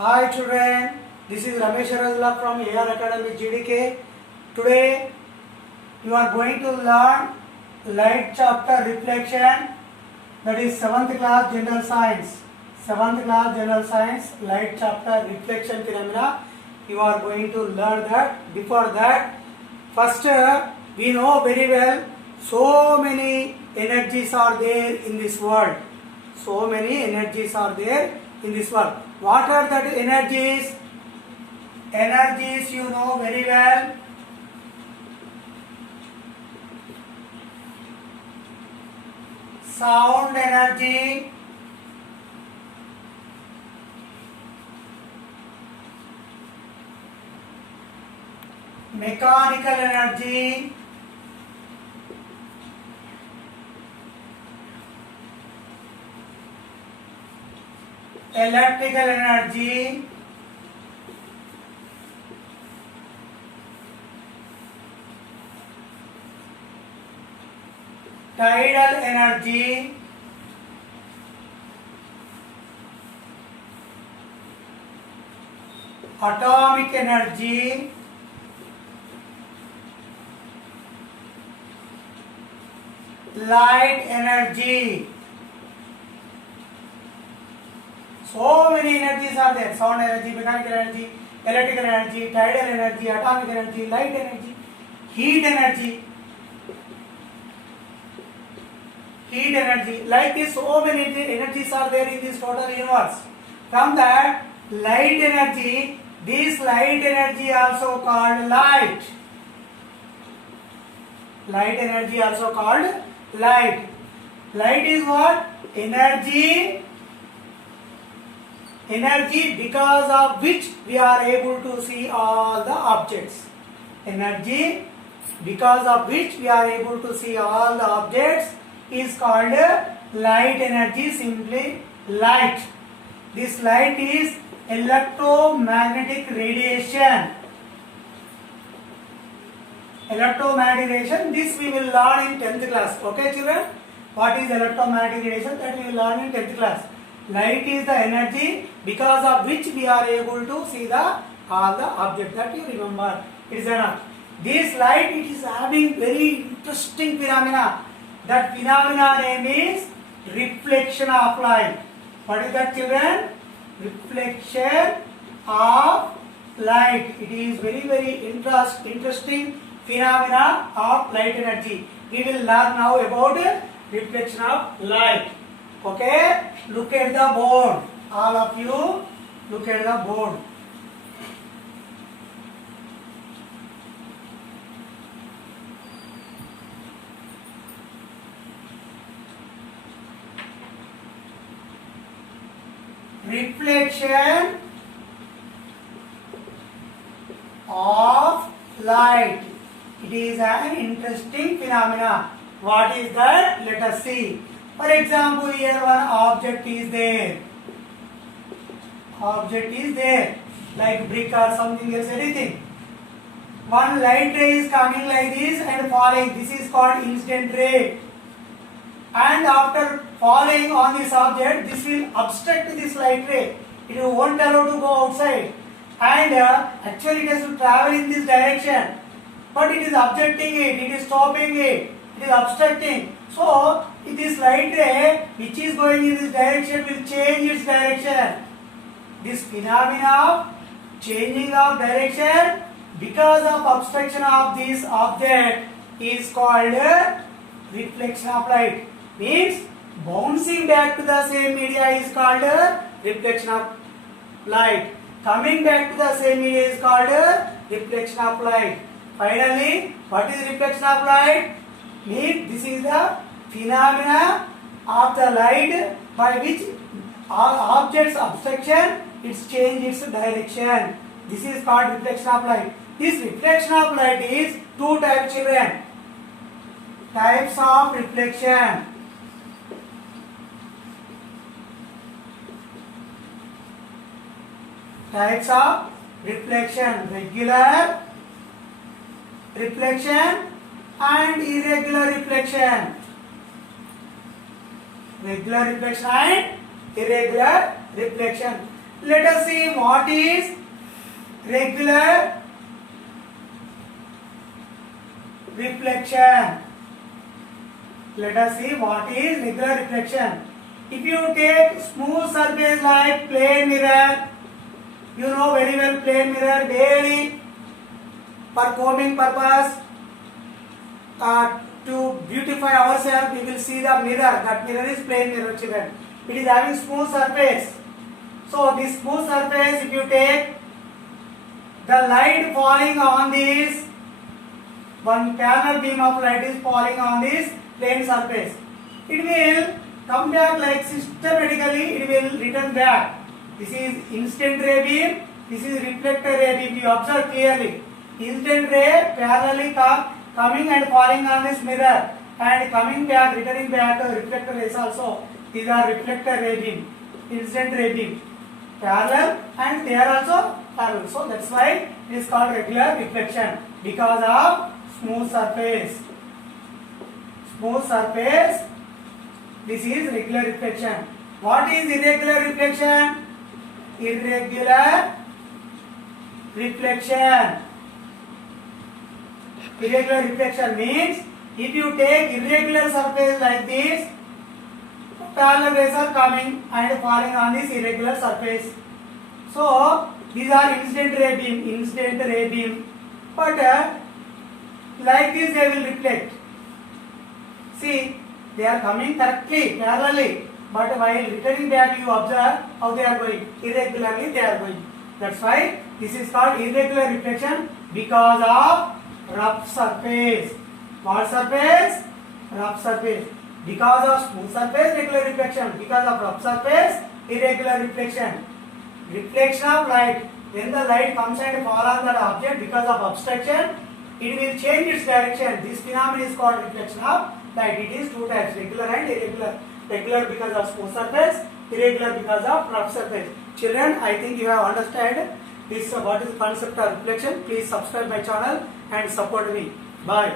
Hi children, this is Ramesh Arazla from AR Academy GDK. Today you are going to learn light chapter reflection, that is 7th class general science. 7th class general science light chapter reflection phenomena. You are going to learn that. Before that, first we know very well so many energies are there in this world. So many energies are there in this world. What are that energies? Energies you know very well. Sound energy, mechanical energy, electrical energy, tidal energy, atomic energy, light energy. So many energies are there: sound energy, mechanical energy, electrical energy, tidal energy, atomic energy, light energy, heat energy. Heat energy. Like this, so many energies are there in this total universe. From that, light energy, this light energy also called light. Light energy also called light. Light is what? Energy. Energy because of which we are able to see all the objects. Energy because of which we are able to see all the objects is called light energy, simply light. This light is electromagnetic radiation. Electromagnetic radiation, this we will learn in 10th class. Okay children? What is electromagnetic radiation? That we will learn in 10th class. Light is the energy because of which we are able to see all the objects. That you remember. It is enough. This light, it is having very interesting phenomena. That phenomena name is reflection of light. What is that children? Reflection of light. It is very interesting phenomena of light energy. We will learn now about reflection of light. Okay? Look at the board. All of you look at the board. Reflection of light. It is an interesting phenomena. What is that? Let us see. For example, here one object is there. Object is there, like brick or something else, anything. One light ray is coming like this and falling. This is called incident ray. And after falling on this object, this will obstruct this light ray. It won't allow to go outside. And actually it has to travel in this direction. But it is obstructing it, it is stopping it, it is obstructing. So, this light ray which is going in this direction will change its direction. This phenomena of changing of direction because of obstruction of this object is called reflection of light. Means bouncing back to the same media is called reflection of light. Coming back to the same media is called reflection of light. Finally, what is reflection of light? Means this is the phenomena of the light by which object's obstruction it's change its direction. This is called reflection of light. This reflection of light is two types, children. Types of reflection. Types of reflection: regular reflection and irregular reflection. Regular reflection and irregular reflection. Let us see what is regular reflection. Let us see what is regular reflection. If you take smooth surface like plane mirror, you know very well plane mirror, daily for combing purpose, to beautify ourselves, we will see the mirror. That mirror is plane mirror, children. It is having smooth surface. So this smooth surface, if you take the light falling on this, one parallel beam of light is falling on this plane surface, it will come back like systematically, it will return back. This is incident ray beam, this is reflector ray beam. You observe clearly. Incident ray parallelly coming and falling on this mirror and coming back, returning back. Reflector rays also. These are reflector ray beam, incident ray beam. Parallel and they are also parallel. So that's why it is called regular reflection, because of smooth surface. Smooth surface. This is regular reflection. What is irregular reflection? Irregular reflection. Irregular reflection means if you take irregular surface like this, parallel rays are coming and falling on this irregular surface. So these are incident ray beam. But like this they will reflect. See, they are coming correctly, parallelly, but while returning back you observe how they are going. Irregularly they are going. That's why this is called irregular reflection, because of rough surface. What surface? Rough surface. Because of smooth surface, regular reflection. Because of rough surface, irregular reflection. Reflection of light. When the light comes and fall on that object, because of obstruction, it will change its direction. This phenomenon is called reflection of light. It is two types, regular and irregular. Regular because of smooth surface, irregular because of rough surface. Children, I think you have understood this what is the concept of reflection. Please subscribe my channel and support me. Bye.